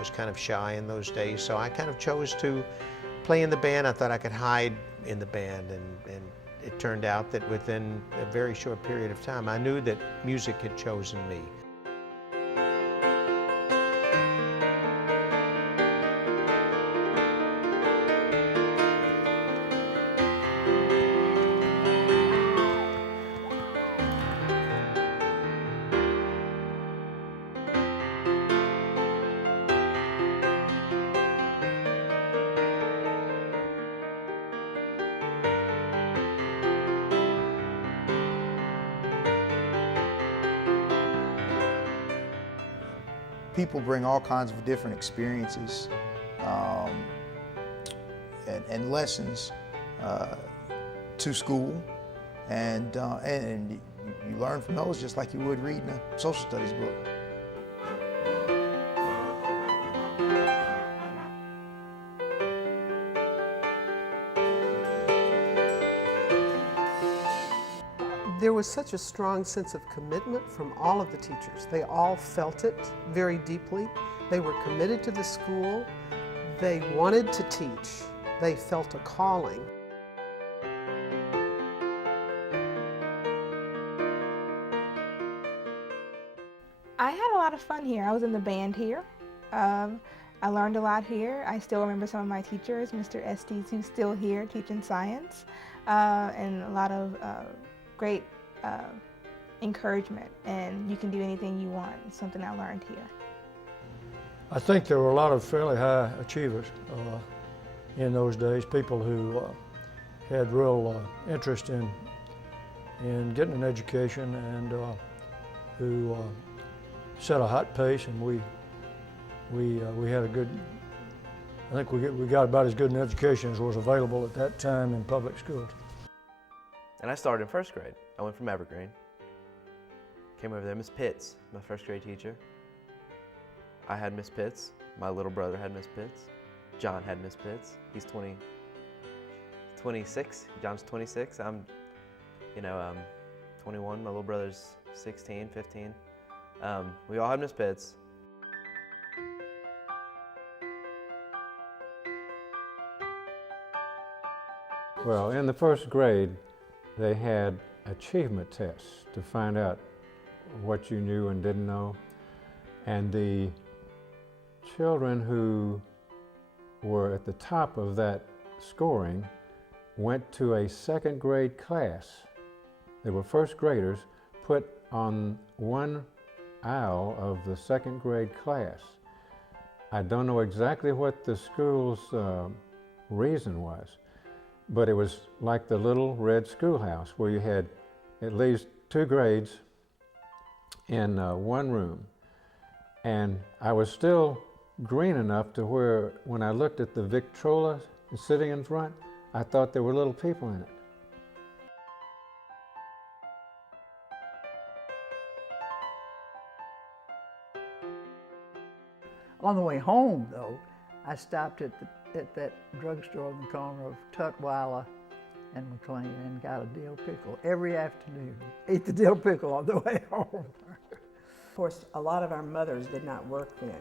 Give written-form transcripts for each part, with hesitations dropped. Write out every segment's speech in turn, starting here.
was kind of shy in those days, so I kind of chose to play in the band. I thought I could hide in the band, and it turned out that within a very short period of time, I knew that music had chosen me. People bring all kinds of different experiences and lessons to school, and you learn from those just like you would reading a social studies book. There was such a strong sense of commitment from all of the teachers. They all felt it very deeply. They were committed to the school. They wanted to teach. They felt a calling. I had a lot of fun here. I was in the band here. I learned a lot here. I still remember some of my teachers, Mr. Estes, who's still here teaching science, and a lot of great encouragement, and you can do anything you want. It's something I learned here. I think there were a lot of fairly high achievers in those days, people who had real interest in getting an education, and who set a hot pace, and we had a good, I think we got about as good an education as was available at that time in public schools. And I started in first grade. I went from Evergreen. Came over there, Miss Pitts, my first grade teacher. I had Miss Pitts. My little brother had Miss Pitts. John had Miss Pitts. He's 26. John's 26. I'm 21. My little brother's 16, 15. We all had Miss Pitts. Well, in the first grade, they had achievement tests to find out what you knew and didn't know. And the children who were at the top of that scoring went to a second grade class. They were first graders put on one aisle of the second grade class. I don't know exactly what the school's reason was, but it was like the little red schoolhouse where you had at least 2 grades in one room. And I was still green enough to where when I looked at the Victrola sitting in front, I thought there were little people in it. On the way home, though, I stopped at that drugstore on the corner of Tutwiler and McLean and got a dill pickle every afternoon. Ate the dill pickle on the way home. Of course, a lot of our mothers did not work then,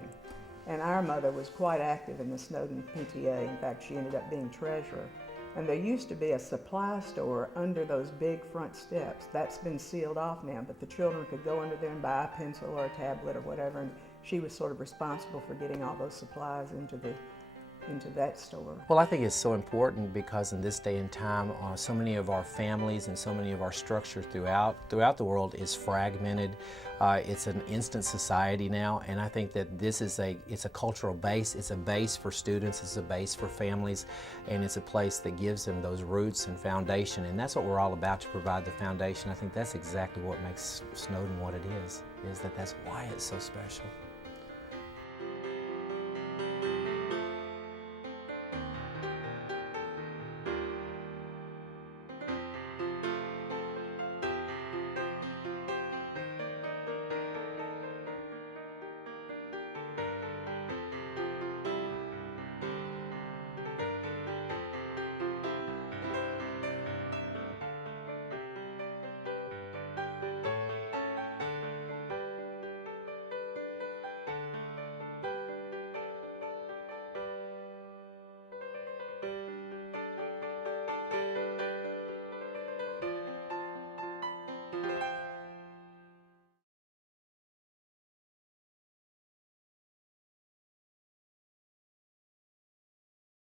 and our mother was quite active in the Snowden PTA. In fact, she ended up being treasurer. And there used to be a supply store under those big front steps. That's been sealed off now, but the children could go under there and buy a pencil or a tablet or whatever, and she was sort of responsible for getting all those supplies into that store. Well, I think it's so important because in this day and time, so many of our families and so many of our structure throughout the world is fragmented. It's an instant society now, and I think that it's a cultural base. It's a base for students. It's a base for families, and it's a place that gives them those roots and foundation. And that's what we're all about, to provide the foundation. I think that's exactly what makes Snowden what it is that's why it's so special.